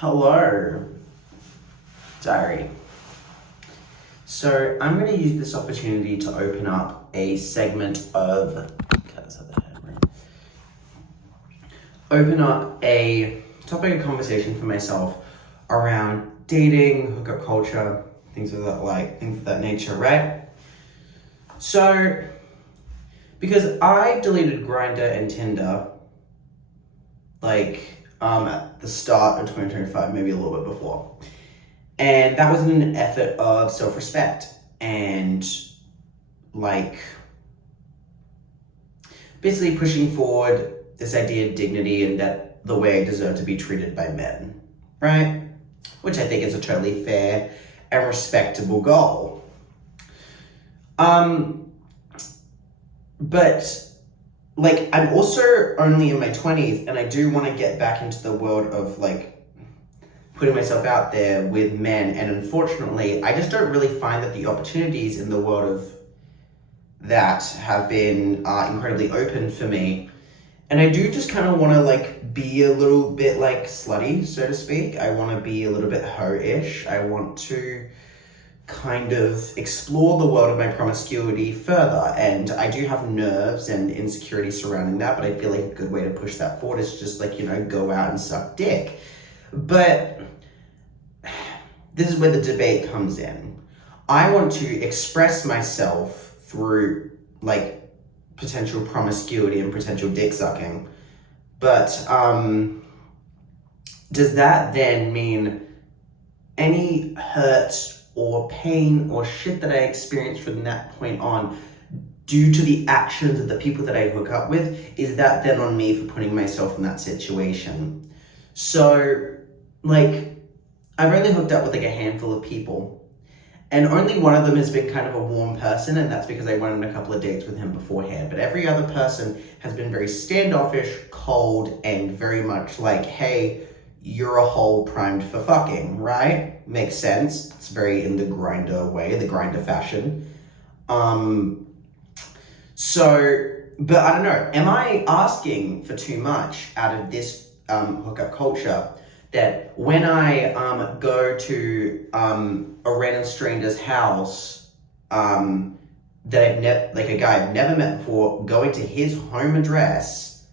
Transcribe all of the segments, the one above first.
Hello, diary. So I'm going to use this opportunity to open up a segment of, open up a topic of conversation for myself around dating, hookup culture, things of that nature, right? So, because I deleted Grindr and Tinder, at the start of 2025, maybe a little bit before. And that was in an effort of self-respect and basically pushing forward this idea of dignity and that the way I deserve to be treated by men, right? Which I think is a totally fair and respectable goal. But I'm also only in my 20s, and I do want to get back into the world of putting myself out there with men, and unfortunately I just don't really find that the opportunities in the world of that have been incredibly open for me. And I do just kind of want to be a little bit slutty, so to speak. I want to be a little bit hoe-ish. I want to kind of explore the world of my promiscuity further, and I do have nerves and insecurity surrounding that, but I feel like a good way to push that forward is just go out and suck dick. But this is where the debate comes in. I want to express myself through potential promiscuity and potential dick sucking, but does that then mean any hurt or pain or shit that I experience from that point on due to the actions of the people that I hook up with, is that then on me for putting myself in that situation? So, I've only hooked up with a handful of people, and only one of them has been kind of a warm person, and that's because I went on a couple of dates with him beforehand. But every other person has been very standoffish, cold, and very much hey, you're a hole primed for fucking, right? Makes sense. It's very in the Grindr way, the Grindr fashion. But I don't know. Am I asking for too much out of this hookup culture that when I go to a random stranger's house that a guy I've never met before, going to his home address,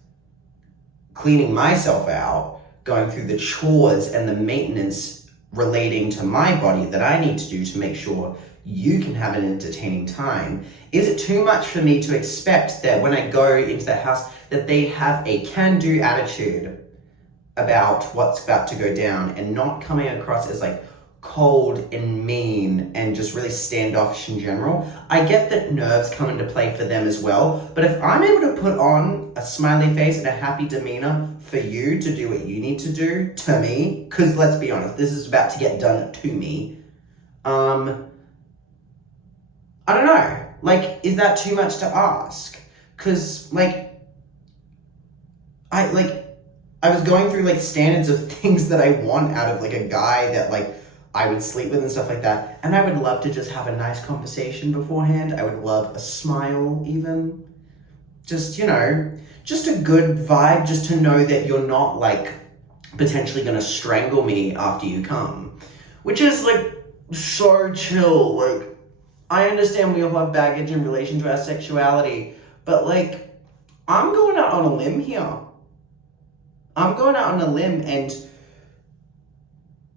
cleaning myself out, going through the chores and the maintenance relating to my body that I need to do to make sure you can have an entertaining time? Is it too much for me to expect that when I go into that house that they have a can-do attitude about what's about to go down and not coming across as cold and mean and just really standoffish in general? I get that nerves come into play for them as well, but if I'm able to put on a smiley face and a happy demeanor for you to do what you need to do to me, because let's be honest, this is about to get done to me, I don't know, is that too much to ask? Because I was going through standards of things that I want out of a guy that I would sleep with and stuff like that. And I would love to just have a nice conversation beforehand. I would love a smile even. Just, just a good vibe, just to know that you're not potentially going to strangle me after you come. Which is so chill. I understand we all have baggage in relation to our sexuality, but I'm going out on a limb here. I'm going out on a limb and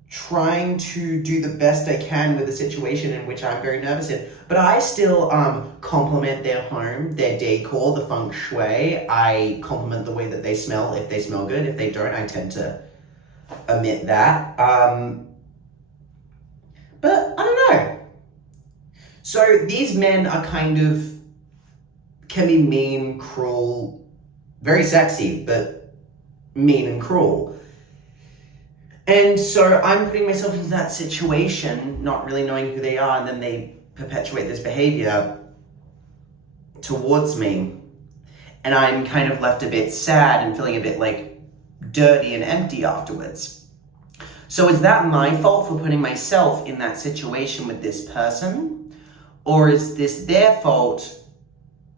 trying to do the best I can with a situation in which I'm very nervous in. But I still compliment their home, their decor, the feng shui. I compliment the way that they smell, if they smell good. If they don't, I tend to omit that. But I don't know. So these men are can be mean, cruel, very sexy, but mean and cruel. And so I'm putting myself into that situation, not really knowing who they are, and then they perpetuate this behavior towards me. And I'm kind of left a bit sad and feeling a bit dirty and empty afterwards. So is that my fault for putting myself in that situation with this person? Or is this their fault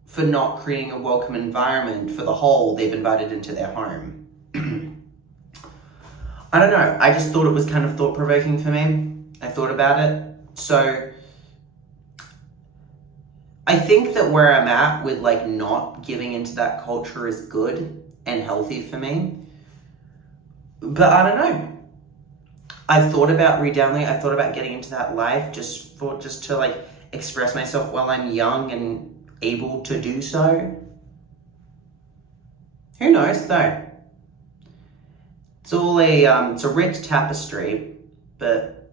for not creating a welcome environment for the whole they've invited into their home? I don't know. I just thought it was kind of thought-provoking for me. I thought about it. So I think that where I'm at with like not giving into that culture is good and healthy for me. But I don't know. I've thought about redownloading. I've thought about getting into that life just to like express myself while I'm young and able to do so. Who knows though? It's all it's a rich tapestry, but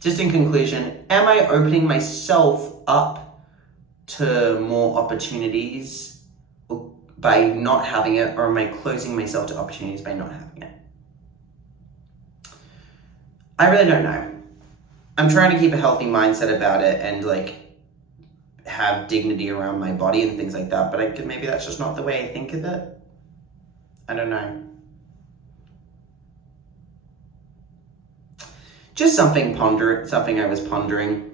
just in conclusion, am I opening myself up to more opportunities by not having it, or am I closing myself to opportunities by not having it? I really don't know. I'm trying to keep a healthy mindset about it and like have dignity around my body and things like that, but maybe that's just not the way I think of it. I don't know. Just something I was pondering.